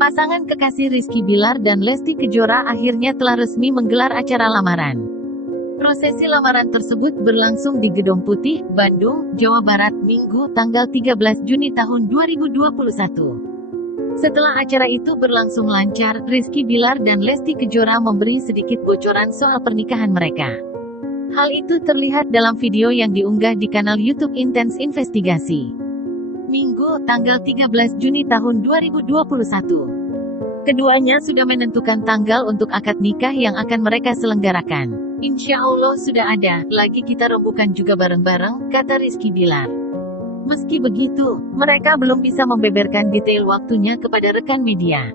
Pasangan kekasih Rizky Bilar dan Lesti Kejora akhirnya telah resmi menggelar acara lamaran. Prosesi lamaran tersebut berlangsung di Gedung Putih, Bandung, Jawa Barat, Minggu, tanggal 13 Juni tahun 2021. Setelah acara itu berlangsung lancar, Rizky Bilar dan Lesti Kejora memberi sedikit bocoran soal pernikahan mereka. Hal itu terlihat dalam video yang diunggah di kanal YouTube Intens Investigasi. Minggu, tanggal 13 Juni tahun 2021. Keduanya sudah menentukan tanggal untuk akad nikah yang akan mereka selenggarakan. Insya Allah sudah ada, lagi kita rembukan juga bareng-bareng, kata Rizky Bilar. Meski begitu, mereka belum bisa membeberkan detail waktunya kepada rekan media.